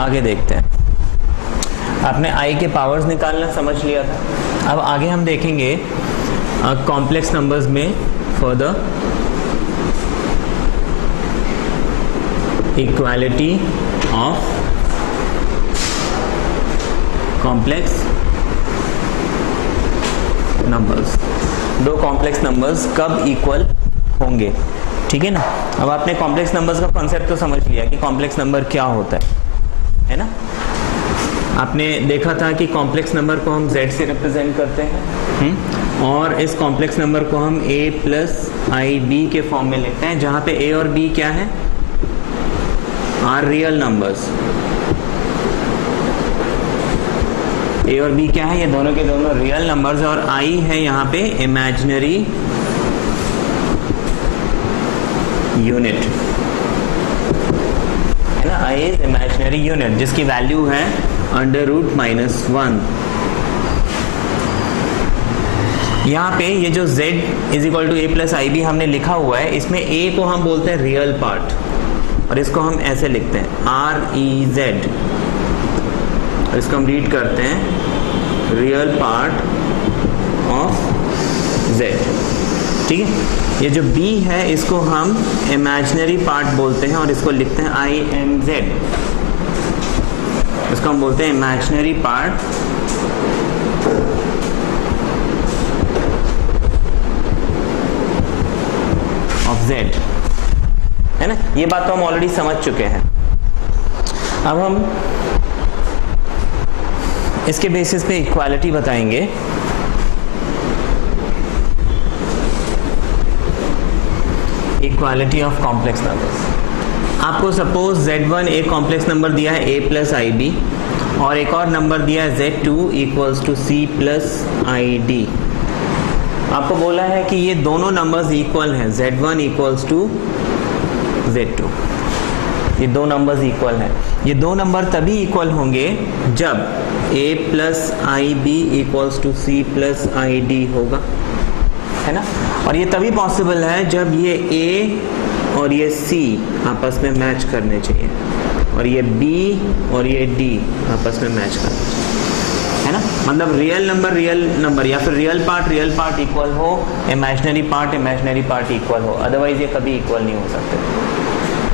आगे देखते हैं। आपने i के पावर्स निकालना समझ लिया था। अब आगे हम देखेंगे कॉम्प्लेक्स नंबर्स में further equality of complex numbers. दो कॉम्प्लेक्स नंबर्स कब इक्वल होंगे, ठीक है ना। अब आपने कॉम्प्लेक्स नंबर्स का कॉन्सेप्ट तो समझ लिया कि कॉम्प्लेक्स नंबर क्या होता है ना। आपने देखा था कि कॉम्प्लेक्स नंबर को हम z से रिप्रेजेंट करते हैं और इस कॉम्प्लेक्स नंबर को हम a प्लस आई बी के फॉर्म में लिखते हैं, जहां पे a और b क्या है, आर रियल नंबर्स। a और b क्या है, ये दोनों के दोनों रियल नंबर्स है और i है यहाँ पे इमेजिनरी यूनिट, है ना। i इज इमेजिनरी यूनिट जिसकी वैल्यू है √-1। यहाँ पे ये जो z is equal to a plus I B हमने लिखा हुआ है, इसमें a को हम बोलते हैं रियल पार्ट और इसको हम ऐसे लिखते हैं REZ और इसको हम रीड करते हैं रियल पार्ट ऑफ z, ठीक है। ये जो b है इसको हम इमेजिनरी पार्ट बोलते हैं और इसको लिखते हैं IMZ, इसको हम बोलते हैं इमेजिनरी पार्ट ऑफ z, है ना। ये बात तो हम ऑलरेडी समझ चुके हैं। अब हम इसके बेसिस पे इक्वालिटी बताएंगे। Equality of complex numbers. आपको सपोज Z1 एक कॉम्प्लेक्स नंबर दिया है a प्लस आई बी और एक और नंबर दिया है Z2 equals to c plus I D. आपको बोला है कि ये दोनों नंबर्स इक्वल हैं, Z1 इक्वल्स टू Z2, ये दो नंबर्स इक्वल हैं। ये दो नंबर तभी इक्वल होंगे जब a plus I B equals to c plus I D होगा, है ना। और ये तभी पॉसिबल है जब ये a और ये c आपस में मैच करने चाहिए और ये b और ये d आपस में मैच करने चाहिए, है ना। मतलब रियल नंबर या फिर रियल पार्ट इक्वल हो, इमेजिनरी पार्ट इक्वल हो, अदरवाइज ये कभी इक्वल नहीं हो सकते,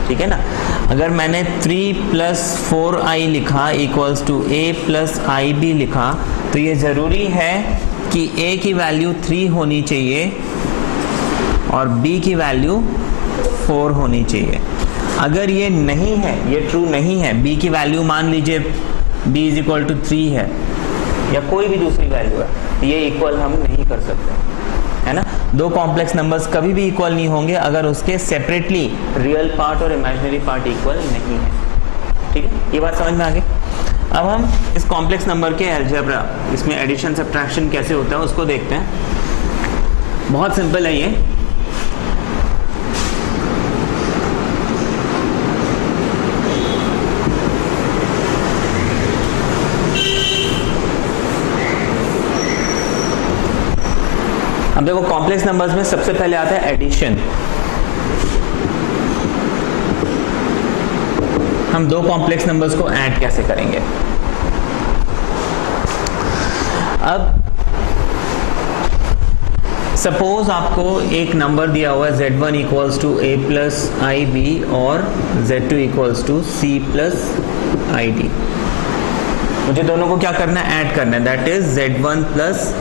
ठीक है ना। अगर मैंने 3 प्लस 4i लिखा equals to a plus I B लिखा तो ये ज़रूरी है कि a की वैल्यू 3 होनी चाहिए और b की वैल्यू 4 होनी चाहिए। अगर ये नहीं है, ये ट्रू नहीं है, b की वैल्यू मान लीजिए b इज इक्वल टू 3 है या कोई भी दूसरी वैल्यू है, ये इक्वल हम नहीं कर सकते, है ना। दो कॉम्प्लेक्स नंबर्स कभी भी इक्वल नहीं होंगे अगर उसके सेपरेटली रियल पार्ट और इमेजिनरी पार्ट इक्वल नहीं है, ठीक है। ये बात समझ में आ गई। अब हम इस कॉम्प्लेक्स नंबर के अलजेब्रा, इसमें एडिशन सब्ट्रैक्शन कैसे होता है उसको देखते हैं। बहुत सिंपल है ये। अब देखो कॉम्प्लेक्स नंबर्स में सबसे पहले आता है एडिशन। हम दो कॉम्प्लेक्स नंबर्स को ऐड कैसे करेंगे। अब सपोज आपको एक नंबर दिया हुआ है Z1 equals to a plus I B और Z2 equals to c plus I D. मुझे दोनों को क्या करना है, ऐड करना है, that is Z1 plus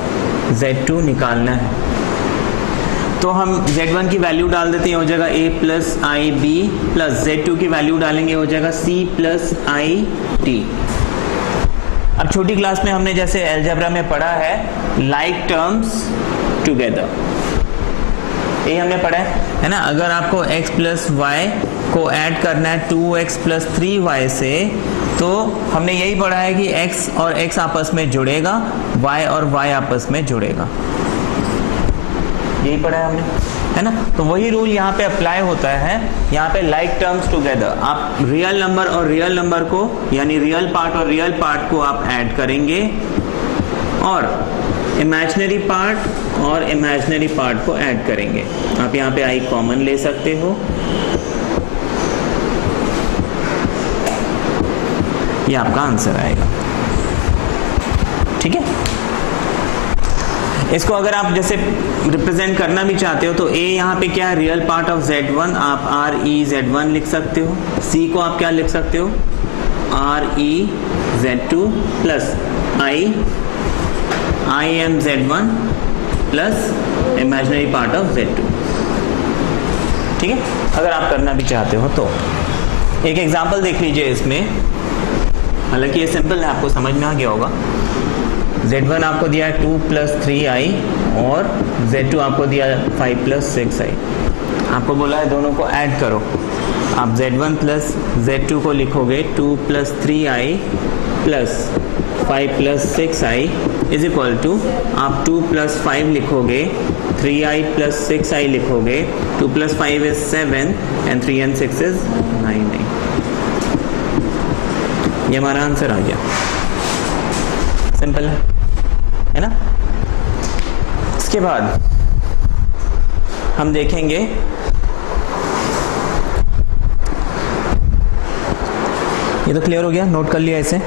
Z2 निकालना है। तो हम Z1 की वैल्यू डाल देते हैं, हो जाएगा a plus I B plus Z2 की वैल्यू डालेंगे, हो जाएगा c प्लस आई डी। अब छोटी क्लास में हमने जैसे अलजेब्रा में पढ़ा है लाइक टर्म्स टुगेदर, ये हमने पढ़ा है ना। अगर आपको x प्लस वाई को ऐड करना है 2x प्लस 3y से, तो हमने यही पढ़ा है कि x और x आपस में जुड़ेगा, y और y आपस में जुड़ेगा, यही पढ़ा है हमने, है ना। तो वही रूल यहाँ पे अप्लाई होता है। यहाँ पे लाइक टर्म्स टुगेदर, आप रियल नंबर और रियल नंबर को, यानी रियल पार्ट और रियल पार्ट को आप ऐड करेंगे और इमेजिनरी पार्ट और इमेजिनरी पार्ट को ऐड करेंगे। आप यहाँ पे आई कॉमन ले सकते हो, ये आपका आंसर आएगा। ठीक है, इसको अगर आप जैसे रिप्रेजेंट करना भी चाहते हो तो a यहाँ पे क्या है, रियल पार्ट ऑफ z1, आप r e z1 लिख सकते हो। c को आप क्या लिख सकते हो, r e z2 plus i m z1 plus imaginary part of z2। ठीक है, अगर आप करना भी चाहते हो तो एक एग्जांपल देख लीजिए इसमें, हालांकि ये सिंपल है, आपको समझ में आ गया होगा। z1 आपको दिया है 2 प्लस 3i और z2 आपको दिया है 5 प्लस 6i। आपको बोला है दोनों को ऐड करो। आप z1 प्लस z2 को लिखोगे 2 plus 3i plus 5 plus 6i is equal to, आप 2 प्लस 5 लिखोगे, 3i प्लस 6i लिखोगे, 2 plus 5 is 7 and 3 and 6 is 9। ये हमारा आंसर आ गया। सिंपल है ना। इसके बाद हम देखेंगे ये तो क्लियर हो गया, नोट कर लिया इसे।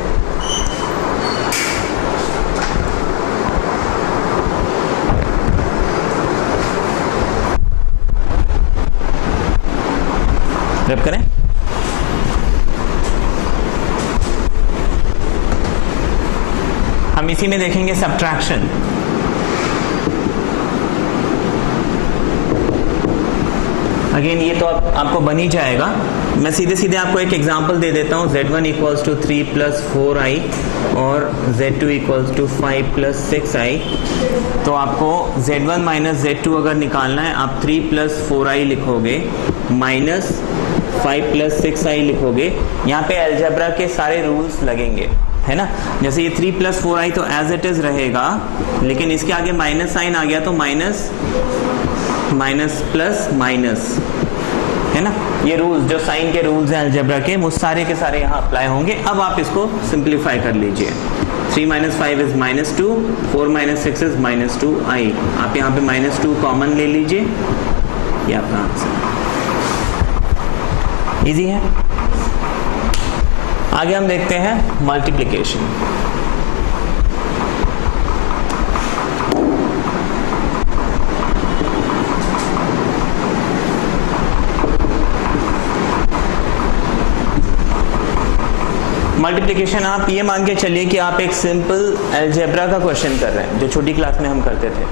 रैप करें। हम इसी में देखेंगे सब्ट्रैक्शन। अगेन ये तो आपको बन ही जाएगा। मैं सीधे सीधे आपको एक एग्जांपल दे देता हूँ। z1 equals to 3 plus 4i और z2 equals to 5 plus 6i। तो आपको z1 माइनस z2 अगर निकालना है, आप 3 प्लस 4i लिखोगे माइनस 5 प्लस 6i लिखोगे। यहाँ पे अलजेब्रा के सारे रूल्स लगेंगे, है ना। जैसे ये 3 प्लस 4i तो एज इट इज रहेगा, लेकिन इसके आगे माइनस साइन आ गया तो माइनस माइनस प्लस माइनस, है ना। ये रूल्स जो साइन के रूल्स हैं अलजेब्रा के, वो सारे के सारे यहाँ अप्लाई होंगे। अब आप इसको सिंप्लीफाई कर लीजिए। 3 minus 5 is -2, 4 minus 6 is -2i। आप यहाँ पे -2 कॉमन ले लीजिए, ये आपका आंसर। इजी है। आगे हम देखते हैं मल्टीप्लिकेशन। मल्टीप्लिकेशन आप ये मान के चलिए कि आप एक सिंपल अलजेब्रा का क्वेश्चन कर रहे हैं, जो छोटी क्लास में हम करते थे।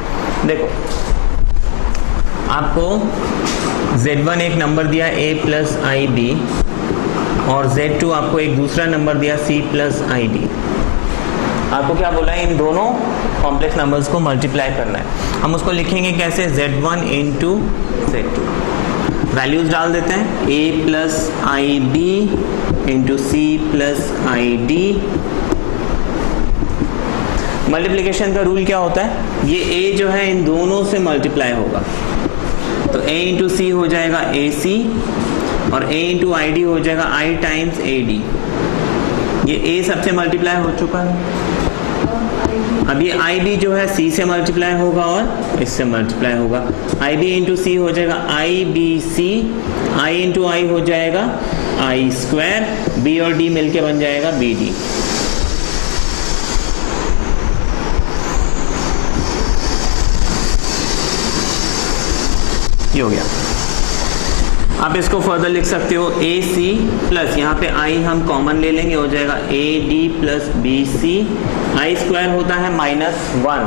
देखो, आपको z1 एक नंबर दिया a प्लस आई बी और z2 आपको एक दूसरा नंबर दिया c प्लस आई डी। आपको क्या बोला है, इन दोनों कॉम्प्लेक्स नंबर्स को मल्टीप्लाई करना है। हम उसको लिखेंगे कैसे, z1 इंटू z2। वैल्यूज डाल देते हैं, a plus I B into C plus I D. Multiplication का रूल क्या होता है, ये a जो है इन दोनों से मल्टीप्लाई होगा, तो a इंटू सी हो जाएगा ए सी और a इंटू आई डी हो जाएगा i टाइम्स ए डी। ये a सबसे मल्टीप्लाई हो चुका है। अब ये आई बी जो है c से मल्टीप्लाई होगा और इससे मल्टीप्लाई होगा। आई बी इंटू सी हो जाएगा आई बी सी, आई इंटू आई हो जाएगा आई स्क्वायर, b और d मिलके बन जाएगा बी डी। ये हो गया। आप इसको फर्दर लिख सकते हो ए सी प्लस, यहाँ पे आई हम कॉमन ले लेंगे, हो जाएगा A D plus B C. I square होता है -1,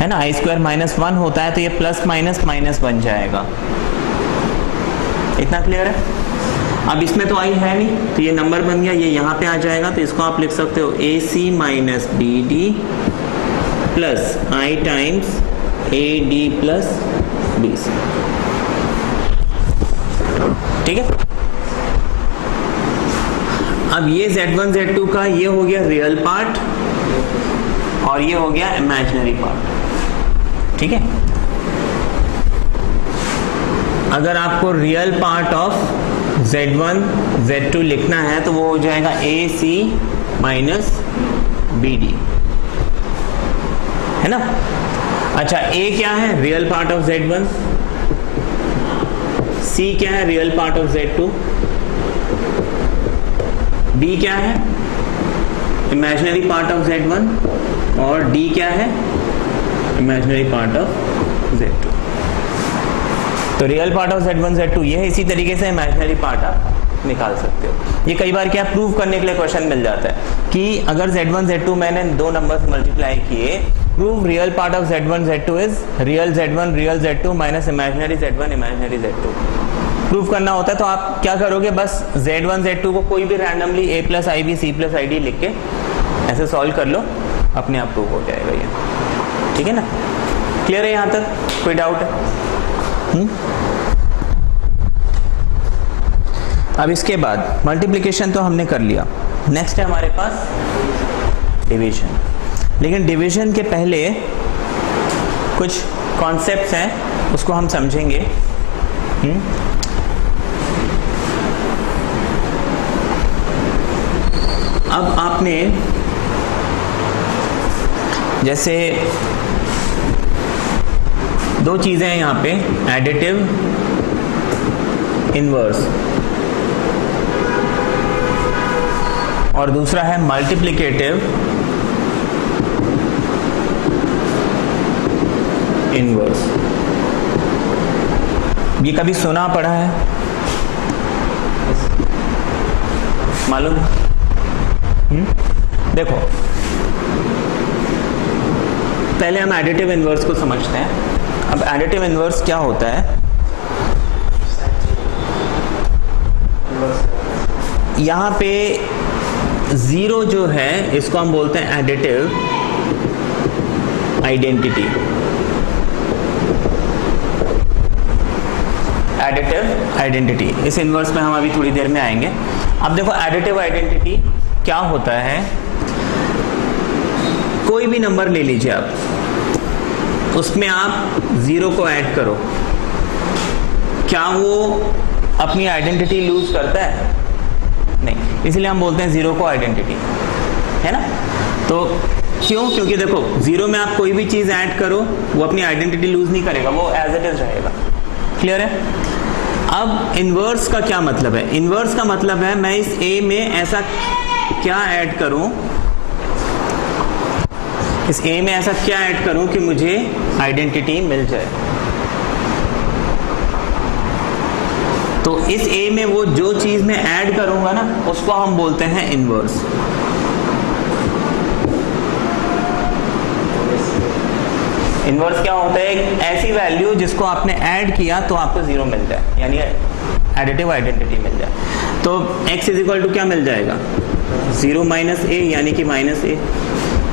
है ना, आई स्क्वायर -1 होता है, तो ये प्लस माइनस माइनस बन जाएगा। इतना क्लियर है। अब इसमें तो आई है नहीं, तो ये नंबर बन गया, ये यहाँ पे आ जाएगा, तो इसको आप लिख सकते हो A C minus B D plus I times A D plus B C. ठीक है। अब ये z1 z2 का ये हो गया रियल पार्ट और ये हो गया इमेजिनरी पार्ट। ठीक है। अगर आपको real part of z1 z2 लिखना है तो वो हो जाएगा ए सी माइनस बी डी, है ना। अच्छा, a क्या है, real part of z1, c क्या है, real part of z2, d क्या है, इमेजिनरी पार्ट ऑफ Z1 और D क्या है, इमेजिनरी पार्ट ऑफ Z2। तो real part of Z1 Z2 ये है। इसी तरीके से इमेजिनरी पार्ट आप निकाल सकते हो। ये कई बार क्या प्रूव करने के लिए क्वेश्चन मिल जाता है कि अगर Z1 Z2 मैंने दो नंबर से मल्टीप्लाई किए, prove real part of Z1 Z2 is real Z2 minus imaginary Z1 imaginary Z2। Prove करना होता है तो आप क्या करोगे, बस Z1 Z2 को कोई भी randomly a plus IB C plus ID लिख के ऐसे सॉल्व कर लो, अपने आप प्रूव हो जाएगा ये। ठीक है ना, क्लियर है यहाँ तक, कोई डाउट है? अब इसके बाद मल्टीप्लिकेशन तो हमने कर लिया, नेक्स्ट है हमारे पास डिवीजन। लेकिन डिवीजन के पहले कुछ कॉन्सेप्ट्स हैं, उसको हम समझेंगे। अब आपने जैसे दो चीजें हैं यहाँ पे, एडिटिव इनवर्स और दूसरा है मल्टीप्लिकेटिव इनवर्स। ये कभी सुना पढ़ा है, मालूम? देखो पहले हम एडिटिव इनवर्स को समझते हैं। अब एडिटिव इनवर्स क्या होता है, यहां पे जीरो जो है इसको हम बोलते हैं एडिटिव आइडेंटिटी। एडिटिव आइडेंटिटी, इस इनवर्स में हम अभी थोड़ी देर में आएंगे। अब देखो एडिटिव आइडेंटिटी क्या होता है, कोई भी नंबर ले लीजिए आप, उसमें आप जीरो को ऐड करो, क्या वो अपनी आइडेंटिटी लूज करता है? नहीं, इसलिए हम बोलते हैं जीरो को आइडेंटिटी, है ना। तो क्यों? क्योंकि देखो जीरो में आप कोई भी चीज ऐड करो वो अपनी आइडेंटिटी लूज नहीं करेगा, वो एज इट इज रहेगा। क्लियर है? अब इनवर्स का क्या मतलब है? इनवर्स का मतलब है मैं इस ए में ऐसा क्या ऐड करूं, इस ए में ऐसा क्या ऐड करूं कि मुझे आइडेंटिटी मिल जाए। तो इस ए में वो जो चीज मैं ऐड करूंगा ना, उसको हम बोलते हैं इनवर्स। इनवर्स क्या होता है? एक ऐसी वैल्यू जिसको आपने ऐड किया तो आपको जीरो मिल जाए, यानी एडिटिव आइडेंटिटी मिल जाए। तो x इज इक्वल टू क्या मिल जाएगा, जीरो माइनस ए, यानी कि माइनस ए,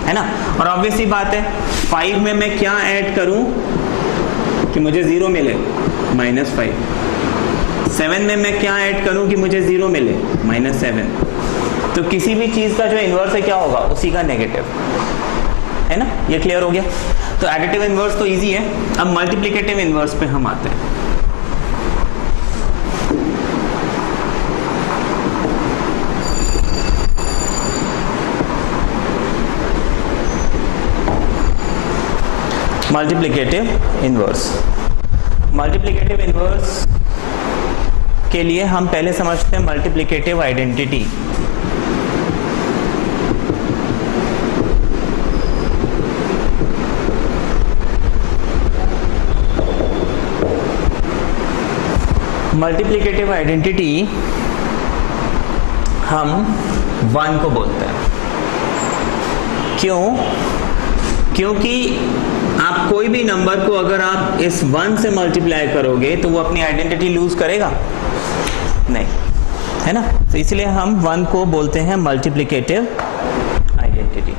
है ना। और ऑब्वियस सी बात है 5 में मैं क्या ऐड करूं कि मुझे जीरो मिले, माइनस 5। 7 में मैं क्या ऐड करूं कि मुझे जीरो मिले, माइनस 7। तो किसी भी चीज का जो इनवर्स है क्या होगा, उसी का नेगेटिव, है ना। ये क्लियर हो गया। तो एडिटिव इनवर्स तो इजी है। अब मल्टीप्लिकेटिव इनवर्स पे हम आते हैं। मल्टीप्लिकेटिव इनवर्स, मल्टीप्लिकेटिव इनवर्स के लिए हम पहले समझते हैं मल्टीप्लिकेटिव आइडेंटिटी। मल्टीप्लिकेटिव आइडेंटिटी हम 1 को बोलते हैं। क्यों? क्योंकि आप कोई भी नंबर को अगर आप इस 1 से मल्टीप्लाई करोगे तो वो अपनी आइडेंटिटी लूज करेगा नहीं, है ना। तो इसलिए हम 1 को बोलते हैं मल्टीप्लिकेटिव आइडेंटिटी।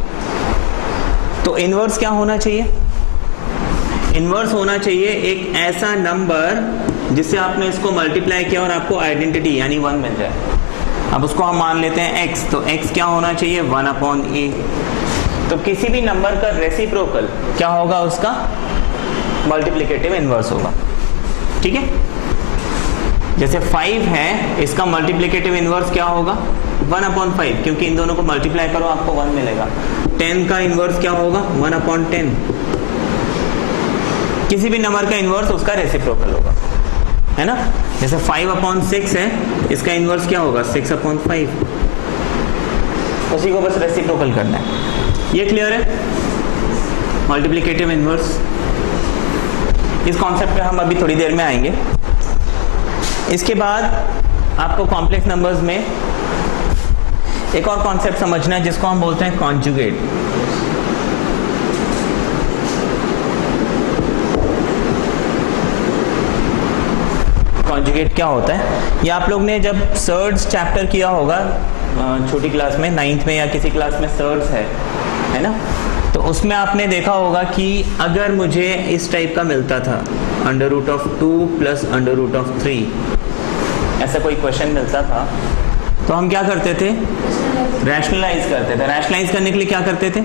तो इनवर्स क्या होना चाहिए? इनवर्स होना चाहिए एक ऐसा नंबर जिससे आपने इसको मल्टीप्लाई किया और आपको आइडेंटिटी यानी 1 मिल जाए। अब उसको हम मान लेते हैं x, तो x क्या होना चाहिए, 1/a। तो किसी भी नंबर का रेसिप्रोकल क्या होगा, उसका मल्टीप्लिकेटिव इनवर्स होगा। ठीक है, जैसे 5 है, इसका मल्टीप्लिकेटिव इनवर्स क्या होगा, 1/5, क्योंकि इन दोनों को मल्टीप्लाई करो आपको 1 मिलेगा। 10 का इनवर्स क्या होगा, 1/10। किसी भी नंबर का इनवर्स उसका रेसिप्रोकल होगा, है ना। जैसे 5/6 है, इसका इनवर्स क्या होगा, 6/5। उसी को बस रेसिप्रोकल करना है। ये क्लियर है? मल्टीप्लिकेटिव इनवर्स, इस कॉन्सेप्ट पे हम अभी थोड़ी देर में आएंगे। इसके बाद आपको कॉम्प्लेक्स नंबर्स में एक और कॉन्सेप्ट समझना है जिसको हम बोलते हैं कॉन्जुगेट। कॉन्जुगेट क्या होता है, ये आप लोग ने जब सर्ड्स चैप्टर किया होगा छोटी क्लास में, 9th में या किसी क्लास में सर्ड्स है ना, तो उसमें आपने देखा होगा कि अगर मुझे इस टाइप का मिलता था √2 प्लस √3, ऐसा कोई क्वेश्चन मिलता था तो हम क्या करते थे? रैशनलाइज करते थे। रैशनलाइज करने के लिए क्या करते थे?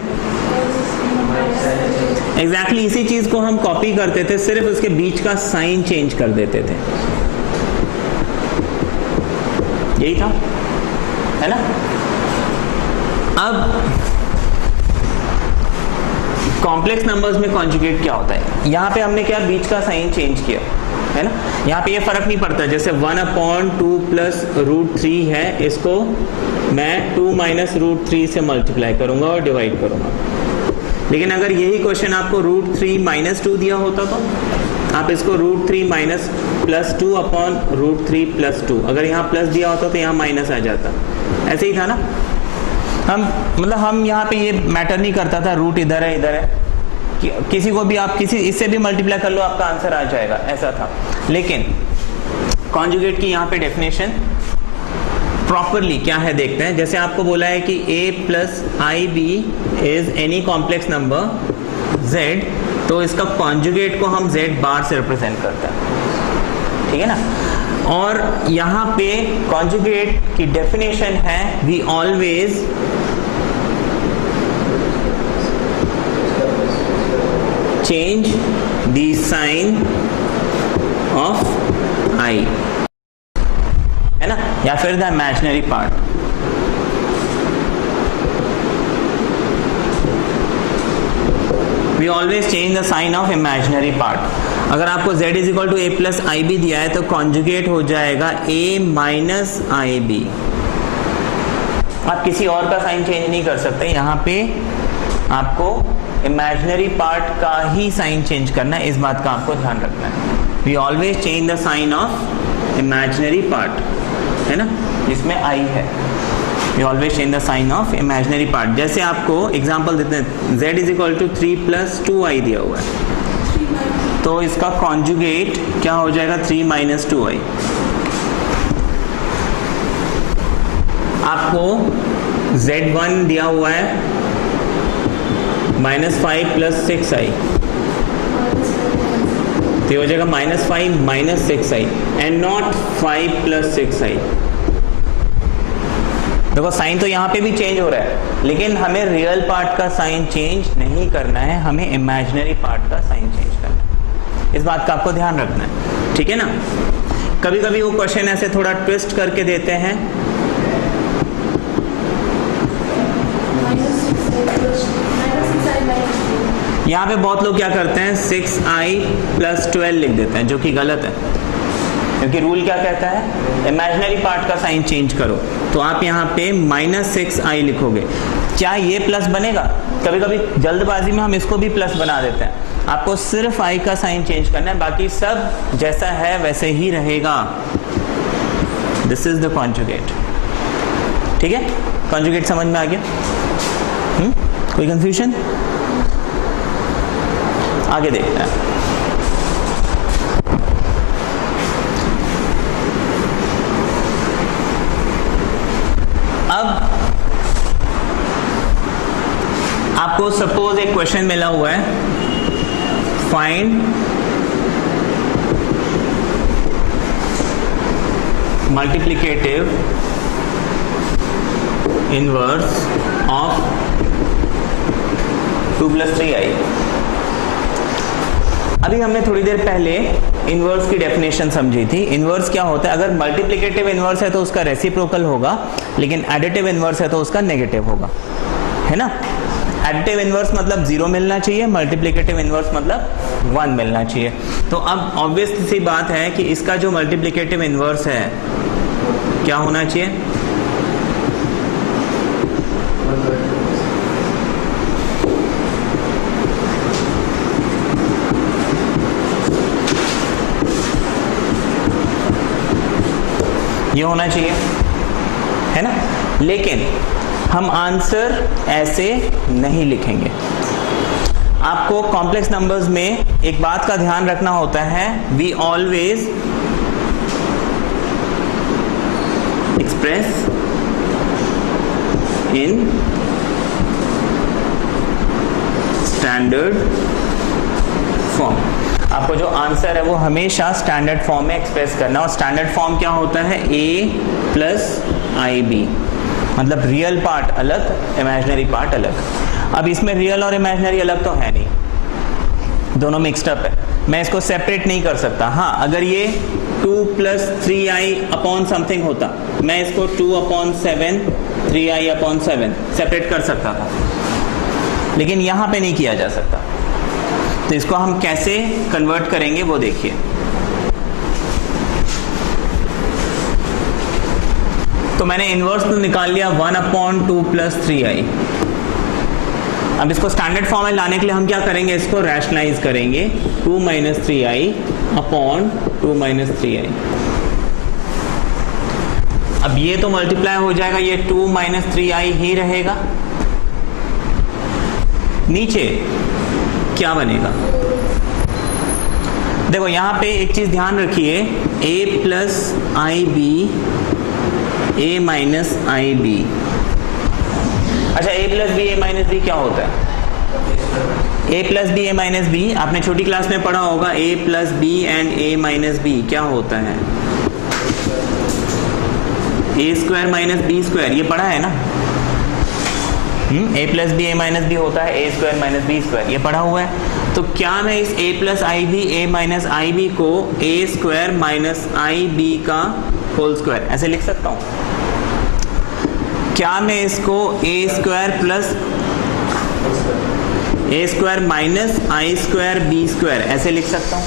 एग्जैक्टली इसी चीज को हम कॉपी करते थे, सिर्फ उसके बीच का साइन चेंज कर देते थे। यही था, है ना? अब कॉम्प्लेक्स नंबर्स में कॉन्जुगेट क्या होता है? यहाँ पे हमने क्या बीच का साइन चेंज किया, है ना? यहाँ पे ये फर्क नहीं पड़ता, जैसे 1/2 प्लस √3 है, इसको मैं 2 माइनस √3 से मल्टीप्लाई करूंगा और डिवाइड करूंगा। लेकिन अगर यही क्वेश्चन आपको √3 माइनस 2 दिया होता तो आप इसको √3 माइनस प्लस 2 अपॉन √3 प्लस 2, अगर यहाँ प्लस दिया होता तो यहाँ माइनस आ जाता। ऐसे ही था ना? हम यहाँ पे ये मैटर नहीं करता था रूट इधर है इधर है, किसी को भी आप किसी इससे भी मल्टीप्लाई कर लो आपका आंसर आ जाएगा, ऐसा था। लेकिन कॉन्जुगेट की यहाँ पे डेफिनेशन प्रॉपरली क्या है देखते हैं। जैसे आपको बोला है कि a plus IB is any complex number z, तो इसका कॉन्जुगेट को हम z बार से रिप्रेजेंट करते हैं, ठीक है ना? और यहाँ पे कॉन्जुगेट की डेफिनेशन है we always change the sign of I, है ना? या फिर the imaginary part. We always change the sign of imaginary part. अगर आपको z is equal to a plus IB दिया है तो कॉन्जुगेट हो जाएगा a माइनस IB। आप किसी और का साइन चेंज नहीं कर सकते, यहाँ पे आपको इमेजिनरी पार्ट का ही साइन चेंज करना है, इस बात का आपको ध्यान रखना है। We always change the sign of imaginary part, है ना, जिसमें I है। We always change the sign of imaginary part. जैसे आपको एग्जांपल देते हैं, z is equal to 3 plus 2i दिया हुआ है, तो इसका कॉन्जुगेट क्या हो जाएगा? 3 माइनस 2i। आपको z1 दिया हुआ है -5 प्लस 6i, तो ये हो जाएगा -5 minus 6i and not 5 plus 6i। देखो साइन तो यहाँ पे भी चेंज हो रहा है, लेकिन हमें रियल पार्ट का साइन चेंज नहीं करना है, हमें इमेजिनरी पार्ट का साइन चेंज करना है। इस बात का आपको ध्यान रखना है, ठीक है ना? कभी कभी वो क्वेश्चन ऐसे थोड़ा ट्विस्ट करके देते हैं। यहाँ पे बहुत लोग क्या करते हैं 6i प्लस 12 लिख देते हैं, जो कि गलत है, क्योंकि रूल क्या कहता है? इमेजिनरी पार्ट का साइन चेंज करो। तो आप यहाँ पे -6i लिखोगे, क्या ये प्लस बनेगा? कभी कभी जल्दबाजी में हम इसको भी प्लस बना देते हैं। आपको सिर्फ I का साइन चेंज करना है, बाकी सब जैसा है वैसे ही रहेगा। दिस इज द कॉन्जुगेट, ठीक है? कॉन्जुगेट समझ में आ गया? कोई कंफ्यूजन? आगे देखते हैं। अब आपको सपोज एक क्वेश्चन मिला हुआ है, find multiplicative inverse of 2 + 3i। अभी हमने थोड़ी देर पहले इनवर्स की डेफिनेशन समझी थी। इनवर्स क्या होता है? अगर मल्टीप्लिकेटिव इनवर्स है तो उसका रेसिप्रोकल होगा, लेकिन एडिटिव इनवर्स है तो उसका नेगेटिव होगा, है ना? एडिटिव इनवर्स मतलब 0 मिलना चाहिए, मल्टीप्लिकेटिव इनवर्स मतलब 1 मिलना चाहिए। तो अब ऑब्वियस सी बात है कि इसका जो मल्टीप्लिकेटिव इनवर्स है क्या होना चाहिए? ये होना चाहिए, है ना। लेकिन हम आंसर ऐसे नहीं लिखेंगे। आपको कॉम्प्लेक्स नंबर्स में एक बात का ध्यान रखना होता है, we always express in standard form. आपको जो आंसर है वो हमेशा स्टैंडर्ड फॉर्म में एक्सप्रेस करना, और स्टैंडर्ड फॉर्म क्या होता है, a प्लस आई बी, मतलब रियल पार्ट अलग, इमेजिनरी पार्ट अलग। अब इसमें रियल और इमेजिनरी अलग तो है नहीं, दोनों मिक्सड अप है, मैं इसको सेपरेट नहीं कर सकता। हाँ, अगर ये 2 प्लस 3i अपॉन समथिंग होता, मैं इसको 2 अपॉन 7 3i अपॉन 7 सेपरेट कर सकता था, लेकिन यहां पे नहीं किया जा सकता। तो इसको हम कैसे कन्वर्ट करेंगे वो देखिए। तो मैंने इनवर्स निकाल लिया 1 अपॉन 2 प्लस 3i। अब इसको स्टैंडर्ड फॉर्म में लाने के लिए हम क्या करेंगे, इसको रैशनलाइज करेंगे, 2 minus 3i upon 2 minus 3i। अब ये तो मल्टीप्लाई हो जाएगा, ये 2 माइनस 3i ही रहेगा। नीचे क्या बनेगा, देखो यहां पे एक चीज ध्यान रखिए, a plus I B, a minus I B. अच्छा, a plus B, a minus B क्या होता है, a plus B, a minus B आपने छोटी क्लास में पढ़ा होगा, a plus B and a minus B क्या होता है, a square minus B square, ये पढ़ा है ना। a plus B, a minus B होता है a square minus B square, ये पढ़ा हुआ है। तो क्या मैं इस a plus I B, a minus I B को a square minus I B का होल स्क्वायर ऐसे लिख सकता हूं? क्या मैं इसको a square plus a square minus I square B square ऐसे लिख सकता हूं?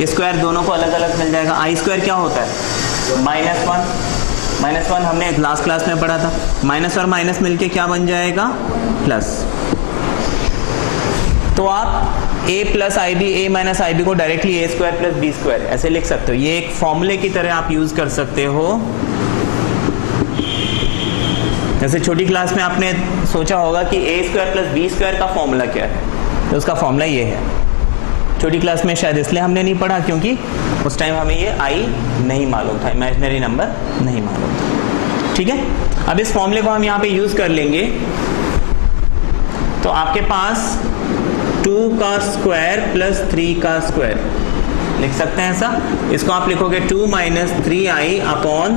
ये स्क्वायर दोनों को अलग अलग मिल जाएगा। आई स्क्वायर क्या होता है, माइनस वन हमने लास्ट क्लास में पढ़ा था। माइनस और माइनस मिलके क्या बन जाएगा, प्लस। तो आप a plus I B, a minus I B को directly a square plus B square ऐसे लिख सकते हो। ये एक फॉर्मूले की तरह आप यूज कर सकते हो। जैसे छोटी क्लास में आपने सोचा होगा कि a square plus B square का फॉर्मूला क्या है, तो उसका फॉर्मूला ये है। छोटी क्लास में शायद इसलिए हमने नहीं पढ़ा क्योंकि उस टाइम हमें ये आई नहीं मालूम था, इमेजिनरी नंबर नहीं मालूम था। ठीक है, अब इस फॉर्मूले को हम यहाँ पे यूज कर लेंगे। तो आपके पास 2 का स्क्वायर प्लस 3 का स्क्वायर लिख सकते हैं ऐसा। इसको आप लिखोगे 2 minus 3i upon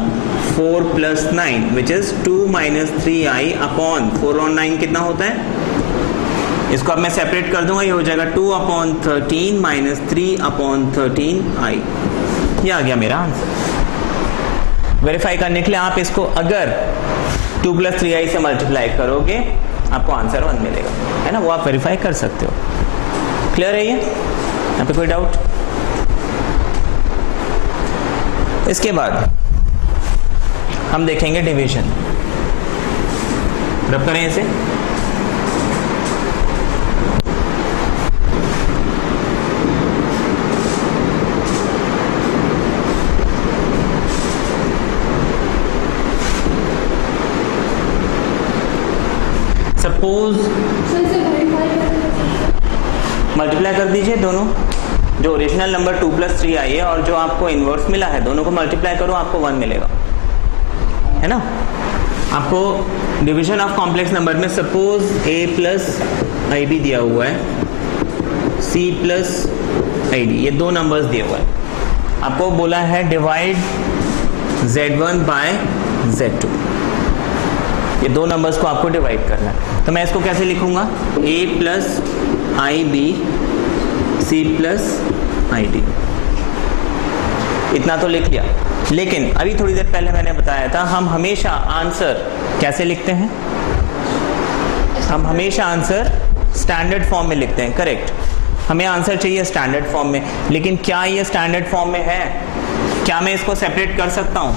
4 plus 9 which is 2 minus 3i upon 4 और 9 कितना होता है। इसको अब मैं सेपरेट कर दूंगा, ये हो जाएगा 2 अपॉन 13 माइनस 3 अपॉन 13i। ये आ गया मेरा आंसर। वेरीफाई करने के लिए आप इसको अगर 2 प्लस 3i से मल्टीप्लाई करोगे आपको आंसर 1 मिलेगा, है ना। वो आप वेरीफाई कर सकते हो। क्लियर है ये, यहाँ पे कोई डाउट? इसके बाद हम देखेंगे डिवीजन। रब करें इसे। सपोज मल्टीप्लाई कर दीजिए दोनों, जो ओरिजिनल नंबर 2 प्लस 3 आई है और जो आपको इनवर्स मिला है, दोनों को मल्टीप्लाई करो आपको 1 मिलेगा, है ना। आपको डिवीजन ऑफ कॉम्प्लेक्स नंबर में suppose a plus I B दिया हुआ है, c प्लस आई डी, ये 2 नंबर्स दिए हुआ है। आपको बोला है डिवाइड z1 बाय z2, ये 2 नंबर्स को आपको डिवाइड करना है। तो मैं इसको कैसे लिखूंगा, a plus I B C plus I D, इतना तो लिख लिया। लेकिन अभी थोड़ी देर पहले मैंने बताया था हम हमेशा आंसर कैसे लिखते हैं, हम हमेशा आंसर स्टैंडर्ड फॉर्म में लिखते हैं। करेक्ट, हमें आंसर चाहिए स्टैंडर्ड फॉर्म में, लेकिन क्या ये स्टैंडर्ड फॉर्म में है? क्या मैं इसको सेपरेट कर सकता हूं?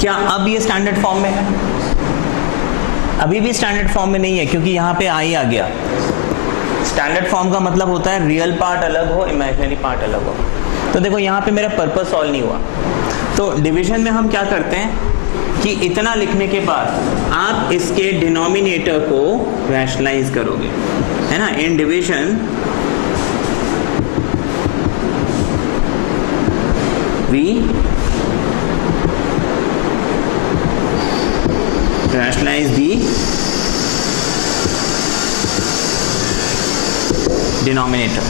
क्या अब ये स्टैंडर्ड फॉर्म में है? अभी भी स्टैंडर्ड फॉर्म में नहीं है क्योंकि यहां पे आई आ गया। स्टैंडर्ड फॉर्म का मतलब होता है रियल पार्ट अलग हो, इमेजिनरी पार्ट अलग हो। तो देखो यहाँ पे मेरा पर्पस सॉल्व नहीं हुआ। तो डिवीजन में हम क्या करते हैं कि इतना लिखने के बाद आप इसके डिनोमिनेटर को रैशनलाइज करोगे, है ना। In division we rationalise the denominator.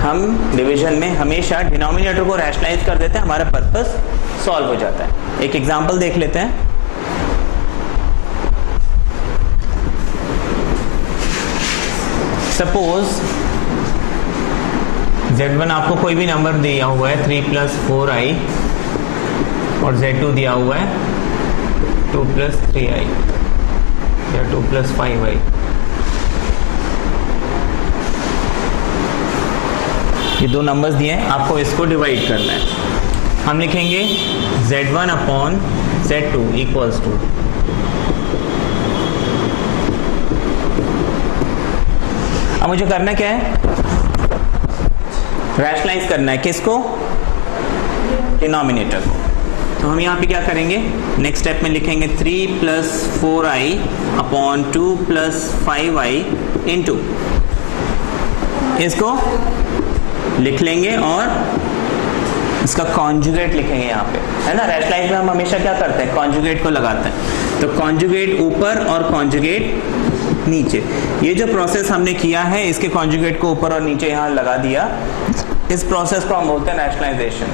हम डिवीजन में हमेशा डिनोमिनेटर को रैशनलाइज कर देते हैं, हमारा पर्पस सॉल्व हो जाता है। एक एग्जांपल देख लेते हैं। सपोज Z1 आपको कोई भी नंबर दिया हुआ है 3 + 4i और Z2 दिया हुआ है 2 + 3i या 2 + 5i। ये दो नंबर्स दिए हैं, आपको इसको डिवाइड करना है। हम लिखेंगे Z1 upon Z2 equals to, अब मुझे करना क्या है, रैशनलाइज करना है किसको, डिनोमिनेटर को। तो हम यहाँ पे क्या करेंगे, नेक्स्ट स्टेप में लिखेंगे 3 + 4i अपॉन 2 + 5i इंटू, इसको लिख लेंगे और इसका कॉन्जुगेट लिखेंगे यहाँ पे, है ना। रैशनलाइज में हम हमेशा क्या करते हैं, कॉन्जुगेट को लगाते हैं। तो कॉन्जुगेट ऊपर और कॉन्जुगेट नीचे, ये जो प्रोसेस हमने किया है इसके कॉन्जुगेट को ऊपर और नीचे यहाँ लगा दिया, इस प्रोसेस को हम बोलते हैं रैशनलाइजेशन,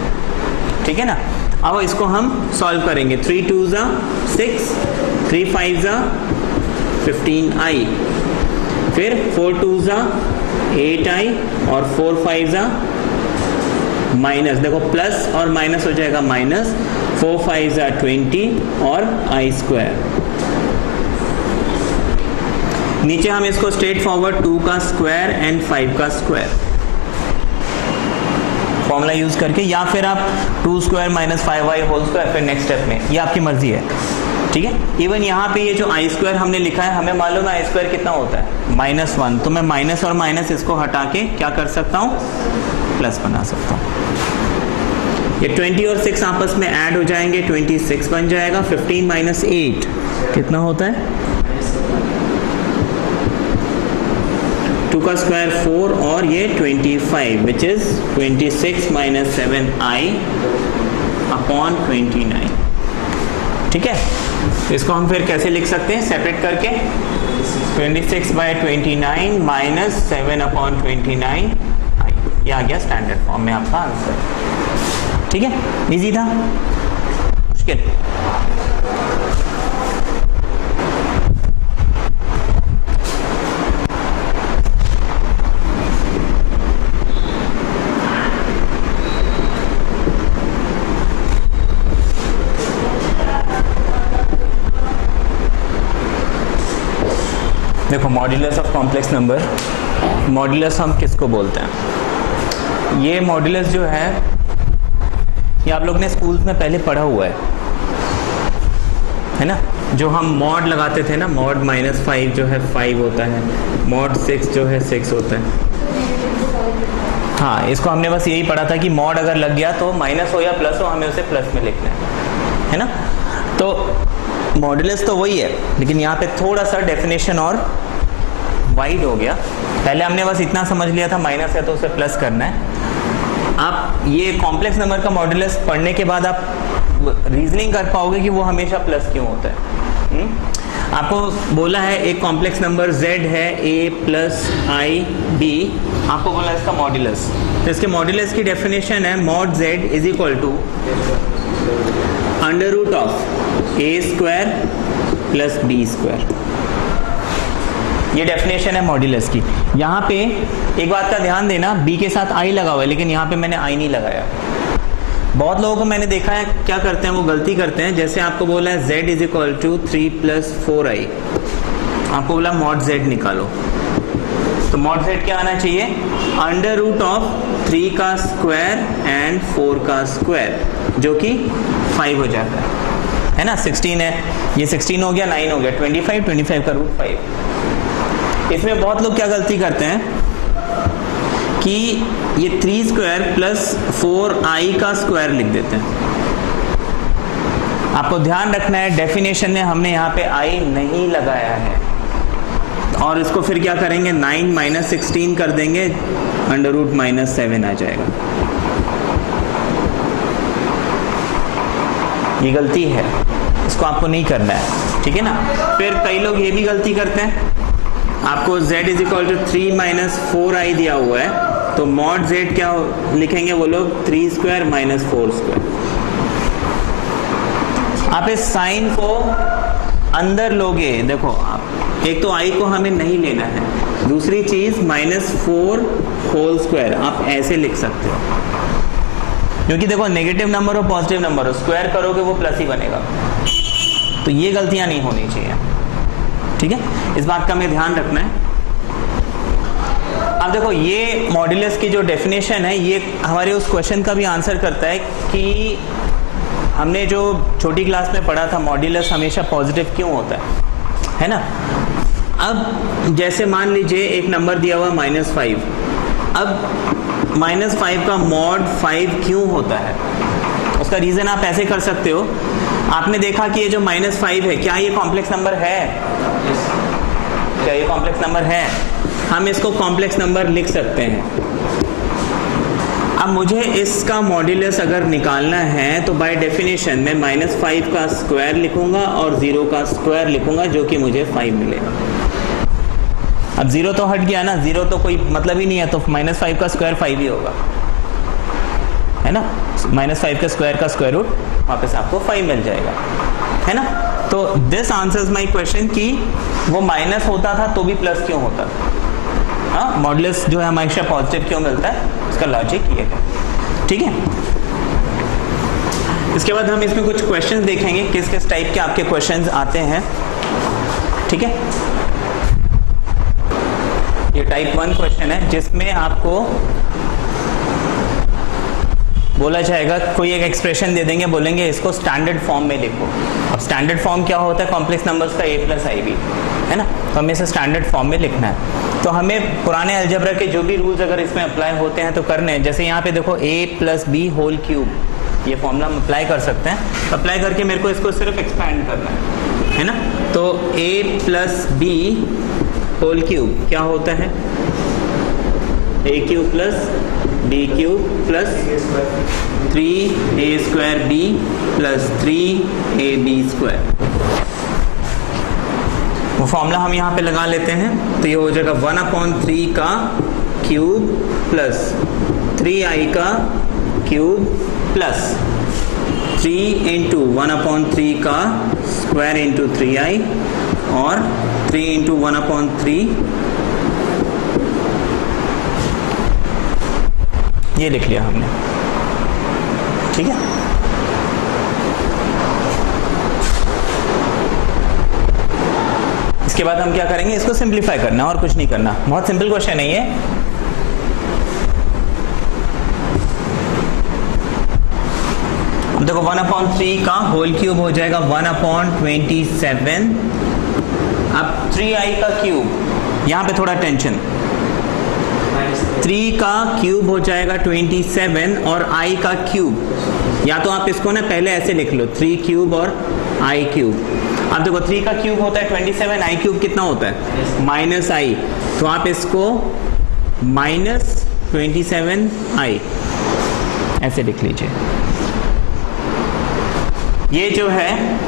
ठीक है ना। अब इसको हम सॉल्व करेंगे। 3 2 = 6, 3 5 = 15i, फिर 4 2 = 8i और 4 5 = माइनस, देखो प्लस और माइनस हो जाएगा माइनस, 4 5 = 20 और i²। नीचे हम इसको स्ट्रेट फॉरवर्ड 2 का स्क्वायर एंड 5 का स्क्वायर फॉर्मूला यूज करके, या फिर आप 2² - 5i होल स्क्वायर, फिर नेक्स्ट स्टेप में, ये आपकी मर्जी है, ठीक है। इवन यहाँ पे ये जो i² हमने लिखा है, हमें मालूम है i² कितना होता है, -1, तो मैं माइनस और माइनस इसको हटा के क्या कर सकता हूँ, प्लस बना सकता हूँ। ये 20 और 6 आपस में ऐड हो जाएंगे, 26 बन जाएगा। 15 - 8 कितना होता है, 2 का स्क्वायर 4 और ये 25, विच इज 26 - 7i अपॉन 29, ठीक है। तो इसको हम फिर कैसे लिख सकते हैं, सेपरेट करके 26/29 - 7 अपॉन 29, ये आ गया स्टैंडर्ड फॉर्म में आपका आंसर, ठीक है। इजी था, मुश्किल? देखो modulus of complex number, modulus हम किसको बोलते हैं, ये मॉड्यूलस जो है ये आप लोग ने स्कूल्स में पहले पढ़ा हुआ है ना। जो हम मॉड लगाते थे ना, मॉड -5 जो है 5 होता है, मॉड 6 जो है 6 होता है। हाँ, इसको हमने बस यही पढ़ा था कि मॉड अगर लग गया तो माइनस हो या प्लस हो, हमें उसे प्लस में लिखना है ना। तो मॉड्यूलस तो वही है, लेकिन यहाँ पे थोड़ा सा डेफिनेशन और वाइड हो गया। पहले हमने बस इतना समझ लिया था माइनस है तो उसे प्लस करना है। आप ये कॉम्प्लेक्स नंबर का मॉड्यूलस पढ़ने के बाद आप रीजनिंग कर पाओगे कि वो हमेशा प्लस क्यों होता है। आपको बोला है एक कॉम्प्लेक्स नंबर z है a + ib, आपको बोला इसका मॉड्यूलस, तो इसके मॉड्यूलस की डेफिनेशन है mod z = √a² + b²। ये डेफिनेशन है मॉड्यूलस की। यहाँ पे एक बात का ध्यान देना, b के साथ i लगा हुआ है, लेकिन यहाँ पे मैंने i नहीं लगाया। बहुत लोगों को मैंने देखा है क्या करते हैं, वो गलती करते हैं। जैसे आपको बोला है z = 3 + 4i, आपको बोला mod z निकालो, तो mod z क्या आना चाहिए, √3 का स्क्वायर एंड 4 का स्क्वायर, जो कि 5 हो जाता है ना। 16 है ये 16 हो गया, 9 हो गया, 25, 25 का रूट 5। इसमें बहुत लोग क्या गलती करते हैं कि ये 3 स्क्वायर प्लस 4i का स्क्वायर लिख देते हैं। आपको ध्यान रखना है डेफिनेशन में हमने यहाँ पे i नहीं लगाया है, और इसको फिर क्या करेंगे, 9 माइनस 16 कर देंगे, अंडर रूट माइनस 7 आ जाएगा। ये गलती है, इसको आपको नहीं करना है, ठीक है ना। फिर कई लोग ये भी गलती करते हैं, आपको z is equal to 3 minus 4i दिया हुआ है, तो मॉड z क्या लिखेंगे वो लोग, 3 स्क्वायर माइनस 4 स्क्वायर। आप इस साइन को अंदर लोगे, देखो आप एक तो i को हमें नहीं लेना है, दूसरी चीज -4 होल स्क्वायर आप ऐसे लिख सकते हो, क्योंकि देखो नेगेटिव नंबर हो पॉजिटिव नंबर हो, स्क्वायर करोगे वो प्लस ही बनेगा। तो ये गलतियां नहीं होनी चाहिए, ठीक है, इस बात का हमें ध्यान रखना है। अब देखो ये मॉड्यूलस की जो डेफिनेशन है ये हमारे उस क्वेश्चन का भी आंसर करता है कि हमने जो छोटी क्लास में पढ़ा था मॉड्यूलस हमेशा पॉजिटिव क्यों होता है ना। अब जैसे मान लीजिए एक नंबर दिया हुआ -5, अब -5 का मॉड 5 क्यों होता है, उसका रीजन आप ऐसे कर सकते हो। आपने देखा कि ये जो -5 है, क्या ये कॉम्प्लेक्स नंबर है? क्या ये कॉम्प्लेक्स नंबर है? हम इसको कॉम्प्लेक्स नंबर लिख सकते हैं। अब मुझे इसका मॉड्यूलस अगर निकालना है तो बाय डेफिनेशन मैं -5 का स्क्वायर लिखूंगा और 0 का स्क्वायर लिखूंगा, जो कि मुझे 5 मिलेगा। अब 0 तो हट गया ना, 0 तो कोई मतलब ही नहीं है, तो -5 का स्क्वायर 5 ही होगा, है ना। -5 का स्क्वायर रूट वापस आपको 5 मिल जाएगा, है ना। तो दिस आंसर्स माय क्वेश्चन कि वो माइनस होता था तो भी प्लस क्यों होता था। हाँ, मॉड्यूलस जो है हमेशा पॉजिटिव क्यों मिलता है, उसका लॉजिक ये है, ठीक है। इसके बाद हम इसमें कुछ क्वेश्चंस देखेंगे, किस किस टाइप के आपके क्वेश्चंस आते हैं, ठीक है। ये टाइप 1 क्वेश्चन है जिसमें आपको बोला जाएगा, कोई एक एक्सप्रेशन दे देंगे, बोलेंगे इसको स्टैंडर्ड फॉर्म में लिखो। अब स्टैंडर्ड फॉर्म क्या होता है, कॉम्प्लेक्स नंबर्स का a प्लस IB, है ना। तो हमें इसे स्टैंडर्ड फॉर्म में लिखना है। तो हमें पुराने अलजेब्रा के जो भी रूल्स अगर इसमें अप्लाई होते हैं तो करने हैं। जैसे यहाँ पे देखो a plus B whole cube, ये फॉर्मूला हम अप्लाई कर सकते हैं। अप्लाई करके मेरे को इसको सिर्फ एक्सपैंड करना है ना। तो a plus B whole cube क्या होता है, a cube plus b cube plus 3a square b plus 3ab square. वो फॉर्मूला हम यहाँ पे लगा लेते हैं, तो ये हो जाएगा 1/3 का क्यूब प्लस 3i का क्यूब प्लस 3 इंटू 1/3 का स्क्वायर इंटू 3i और 3 इंटू 1/3 ये लिख लिया हमने, ठीक है। इसके बाद हम क्या करेंगे, इसको सिंप्लीफाई करना और कुछ नहीं करना, बहुत सिंपल क्वेश्चन है ये। अब देखो 1/3 का होल क्यूब हो जाएगा 1/27। अब 3i का क्यूब, यहां पे थोड़ा टेंशन, 3 का क्यूब हो जाएगा 27 और i का क्यूब, या तो आप इसको ना पहले ऐसे लिख लो 3 क्यूब और i क्यूब। अब देखो 3 का क्यूब होता है 27, i क्यूब कितना होता है -i, तो आप इसको -27i ऐसे लिख लीजिए। ये जो है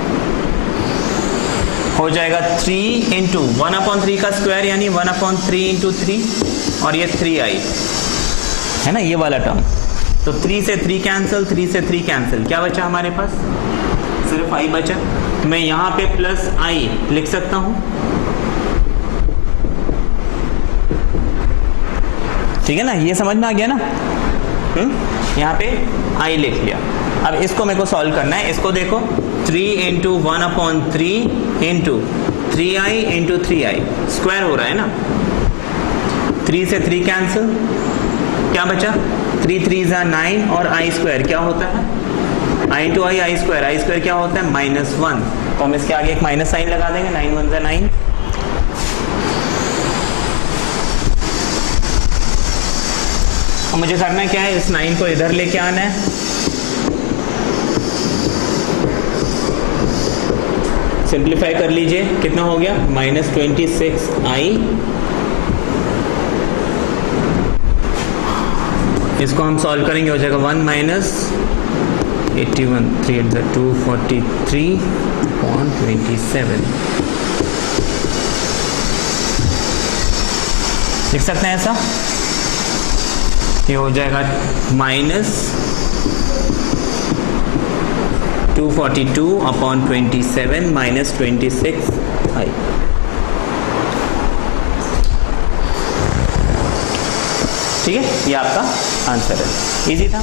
हो जाएगा 3 इंटू 1/3 का स्क्वायर यानी 1/3 इंटू 3 और ये 3i है ना, ये वाला टर्म। तो 3 से 3 कैंसिल, 3 से 3 कैंसिल, क्या बचा हमारे पास, सिर्फ i बचा। मैं यहां पे प्लस i लिख सकता हूं, ठीक है ना, ये समझ में आ गया ना। यहां पे i लिख लिया। अब इसको मेरे को सॉल्व करना है, इसको देखो 3 into 1/3 into 3i into 3i square हो रहा है ना, 3 से 3 कैंसिल, क्या बचा 3 3 9 और i स्क्वायर क्या होता है, i इंटू i स्क्वायर क्या होता है -1। तो हम इसके आगे एक माइनस साइन लगा देंगे, 9 1 9। अब मुझे करना क्या है, इस 9 को इधर लेके आना है, सिंप्लीफाई कर लीजिए, कितना हो गया -26i, इसको हम सॉल्व करेंगे, हो जाएगा 1 - 81 3 8 243.27। लिख सकते हैं ऐसा, ये हो जाएगा -242/27 -26i। ठीक है, ये आपका आंसर है, इजी था।